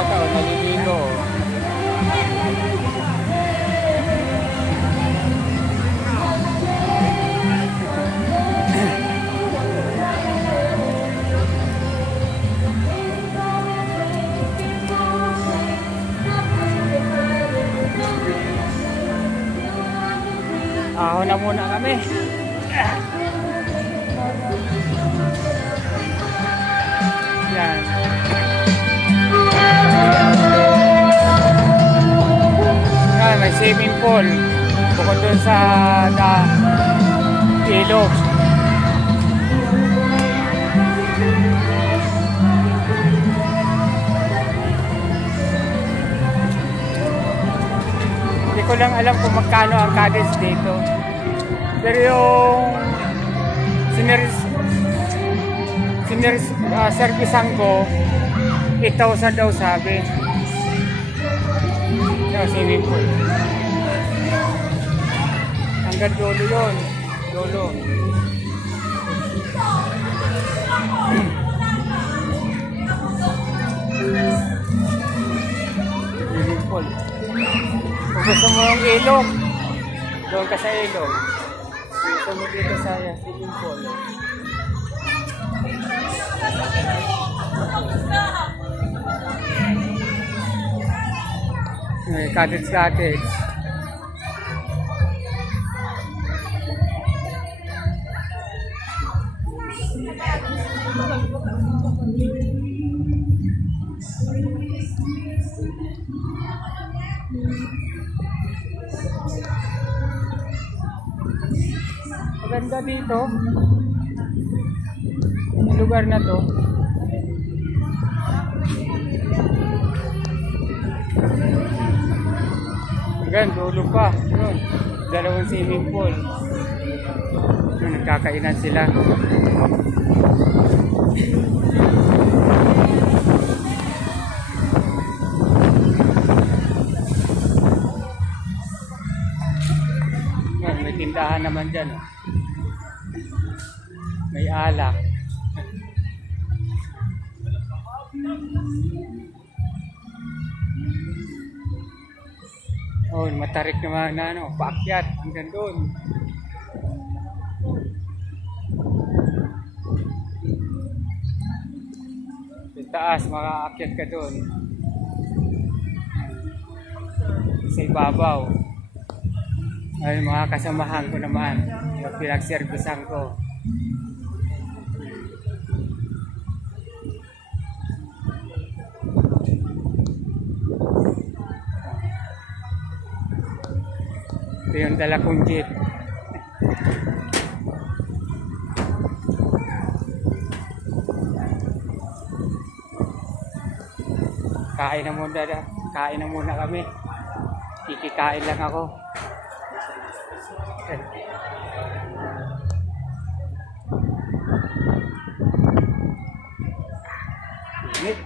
bata, oh, naliligo. Ahon na muna kami. Yan. Yan, may swimming pool. Bukod dun sa ilog. Hindi ko lang alam kung magkano ang cottage dito. Pero yung servisan ko 8,000 daw sabi. Yung swimming pool. Hanggang dulo yun. Dulo. Swimming pool. Kung gusto mo yung ilog, doon ka sa ilog. Gusto mo dito sa swimming pool. Cottage. Maganda dito. Yung lugar na to. Hanggang dulo pa. Yun. Dalawang swimming pool. Nagkakainan sila. Yan, may tindahan naman dyan. May alak. Oh, matarik naman na paakyat hanggang doon. Sa taas, makaakyat ka doon. Sa ibabaw. Ay, mga kasamahan ko naman. Yung pinagservisan ko. Ito yung dala kong jeep. Kain na muna kami. Kikikain lang ako. Init.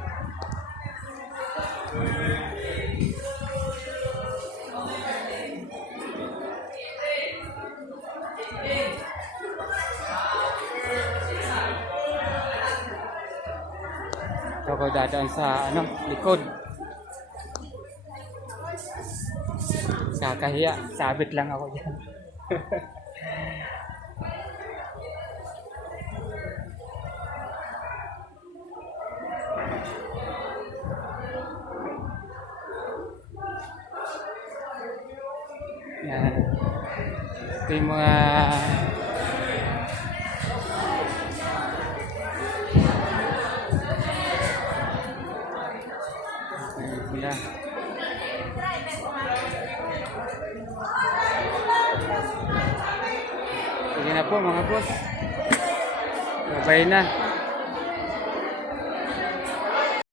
Ako dadaan sa likod. Kakahiya, sabit lang ako diyan. Yan. Ito yung mga sila. Sige na po mga boss. Bye na.